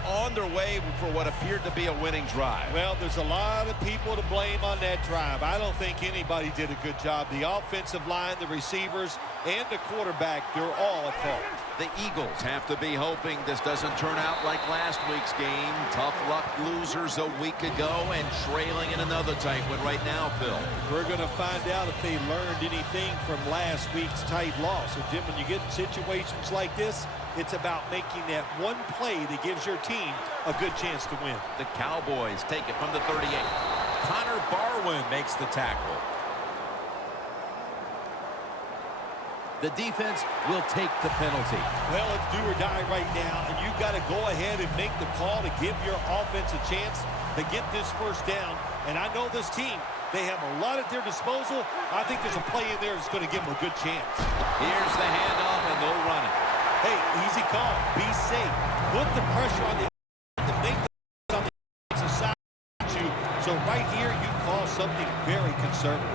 On their way for what appeared to be a winning drive. Well, there's a lot of people to blame on that drive. I don't think anybody did a good job. The offensive line, the receivers, and the quarterback, they're all at fault. The Eagles have to be hoping this doesn't turn out like last week's game. Tough luck losers a week ago and trailing in another tight one right now, Phil. We're going to find out if they learned anything from last week's tight loss. So, Jim, when you get in situations like this, it's about making that one play that gives your team a good chance to win. The Cowboys take it from the 38. Connor Barwin makes the tackle. The defense will take the penalty. Well, it's do or die right now, and you've got to go ahead and make the call to give your offense a chance to get this first down. And I know this team, they have a lot at their disposal. I think there's a play in there that's going to give them a good chance. Here's the handoff, and they'll run it. Hey, easy call. Be safe. Put the pressure on the to make the on the side. So right here, you call something very conservative.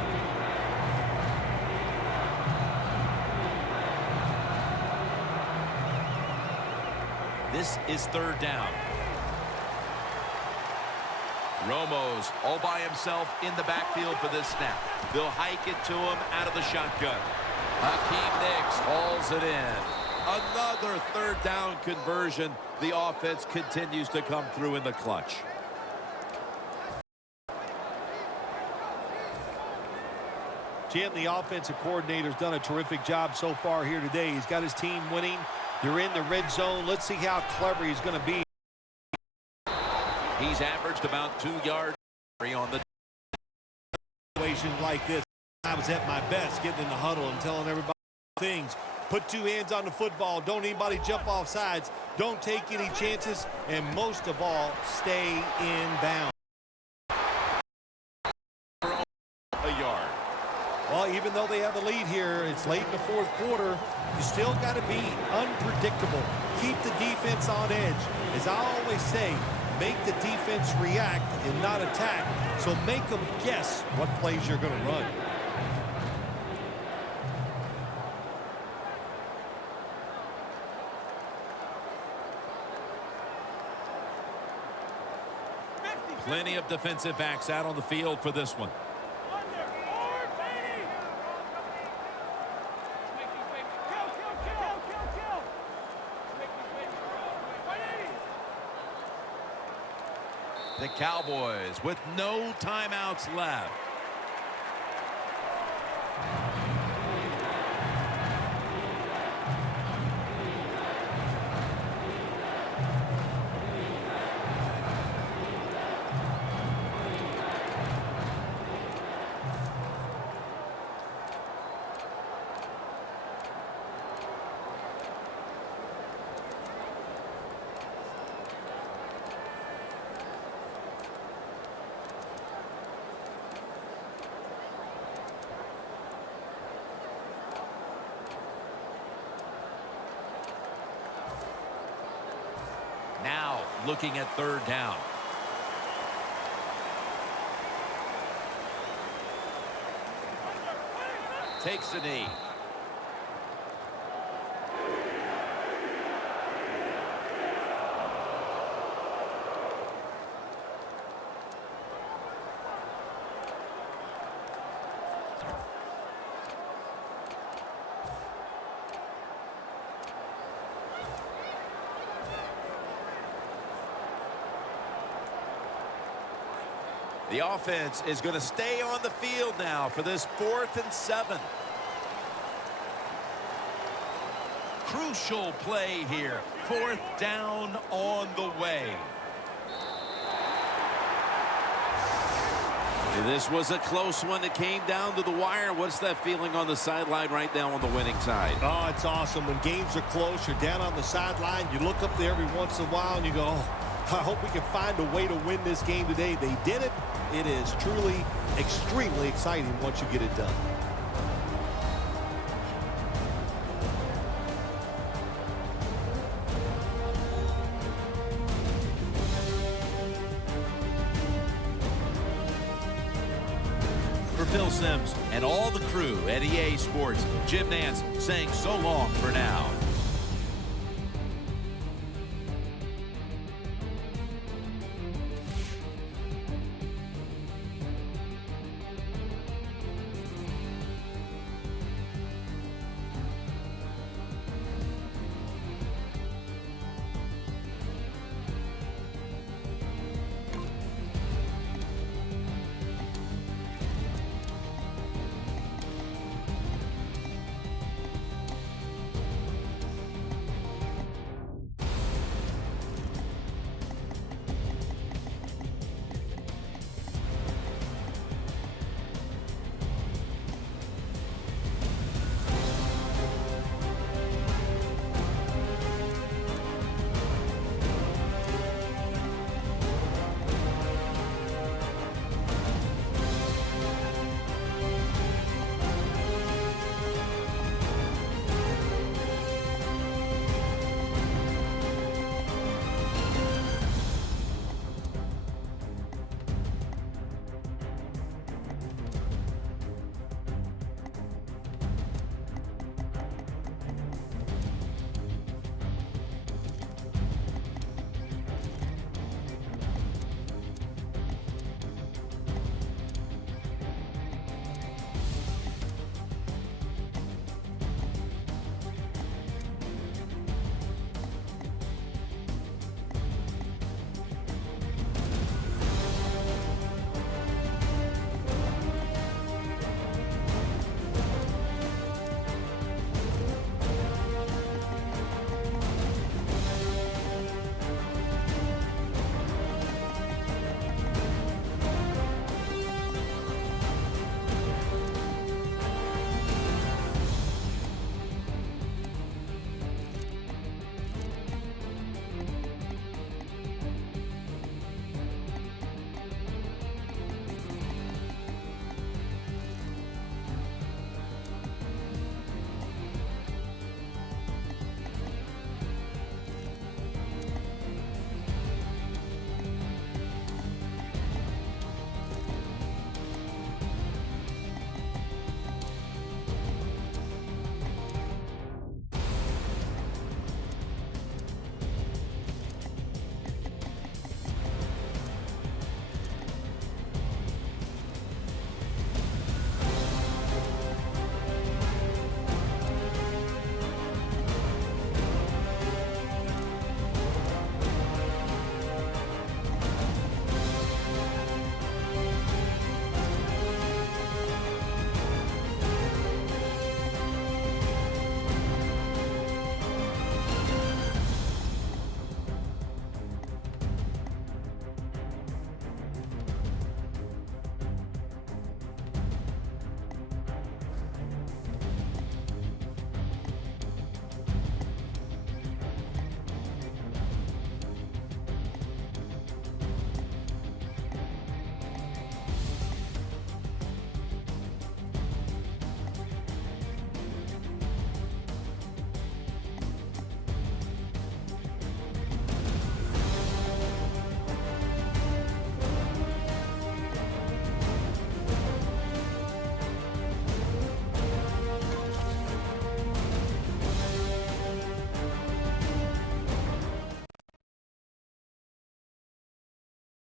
This is third down. Romo's all by himself in the backfield for this snap. They'll hike it to him out of the shotgun. Hakeem Nicks hauls it in. Another third down conversion. The offense continues to come through in the clutch. Jim, the offensive coordinator's done a terrific job so far here today. He's got his team winning. They're in the red zone. Let's see how clever he's going to be. He's averaged about 2 yards on the Situations like this, I was at my best getting in the huddle and telling everybody things. Put 2 hands on the football. Don't anybody jump off sides. Don't take any chances. And most of all, stay in bounds. a yard. Well, even though they have the lead here, it's late in the fourth quarter. You still got to be unpredictable. Keep the defense on edge. As I always say, make the defense react and not attack. So make them guess what plays you're going to run. Plenty of defensive backs out on the field for this one. The Cowboys with no timeouts left. Now looking at third down. Takes the knee. The offense is going to stay on the field now for this 4th and 7. Crucial play here. 4th down on the way. This was a close one. It came down to the wire. What's that feeling on the sideline right now on the winning side? Oh, it's awesome. When games are close, you're down on the sideline. You look up there every once in a while and you go, oh, I hope we can find a way to win this game today. They did it. It is truly extremely exciting once you get it done. For Phil Simms and all the crew at EA Sports, Jim Nance saying so long for now.